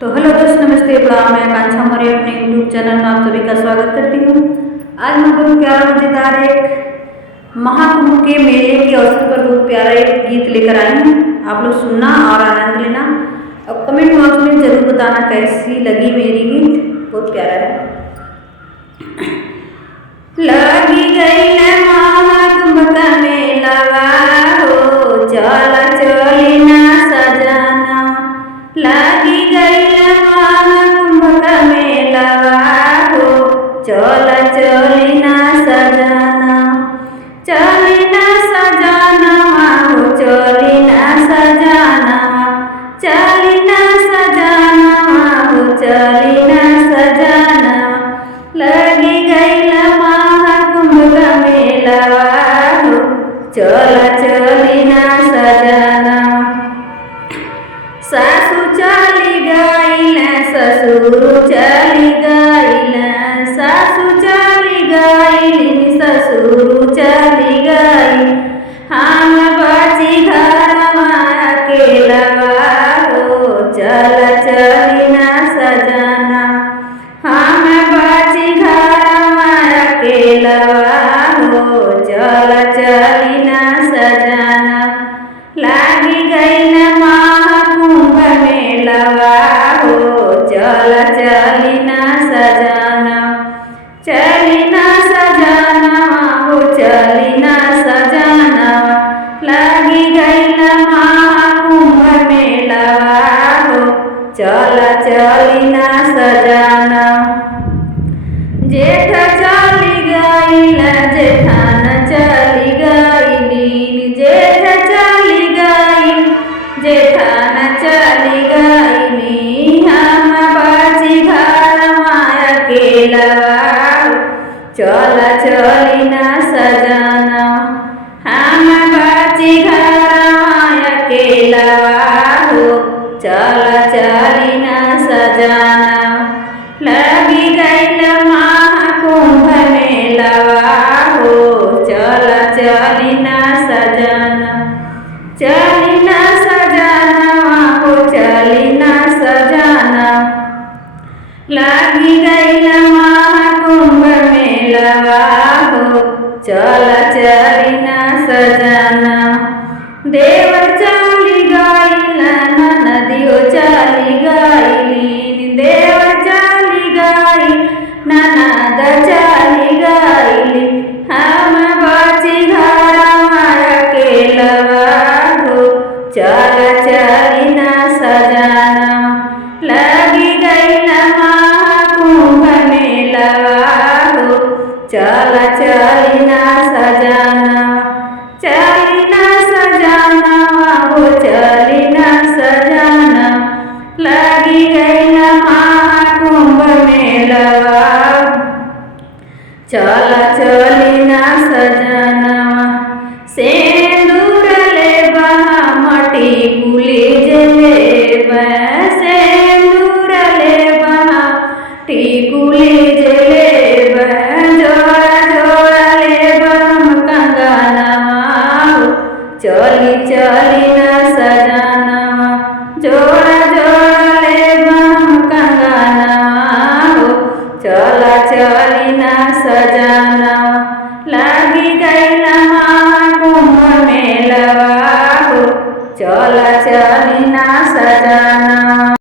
तो हेलो दोस्त, नमस्ते, प्रणाम। मैं आकांक्षा मौर्य अपने यूट्यूब चैनल में आप सभी का स्वागत करती हूँ। आज मैं बहुत प्यारा मजेदार एक महाकुंभ के मेले के अवसर पर बहुत प्यारा एक गीत लेकर आई हूँ। आप लोग सुनना और आनंद लेना और कमेंट बॉक्स में जरूर बताना कैसी लगी मेरी गीत। बहुत प्यारा है। लगी गई महाकुंभ का मेलावा हो, चला चली ना सजाना। लगी गई महाकुंभ का मेलावा हो, चला चली ना सजाना। चली ना सजाना हो, चली ना सजाना, चली ना सजाना हो, चली ना सजाना। लगी गई महाकुंभ का मेलावा हो, चला चली ना सजाना। सासू चली गई, ससुर चली गई, सासू चली गई, ससुर चली गई। हम बची घर अकेलवा हो, चला चली ना सजाना। हम बची घर अकेलवा हो, चला चली ना सजाना। लागी गई न महाकुंभ मेलावा हो, चला चली ना सजाना। चली ना सजाना हो, चली ना सजाना। लागी गई न महाकुंभ मेलावा हो, चला चली ना सजाना। जेठ चली गई, जेठान चली गई, जेठ चली गई, जेठान चली गई। हम बची घर अकेलवा, चला चली ना सजाना। हम बची घर अकेलवा हो, चला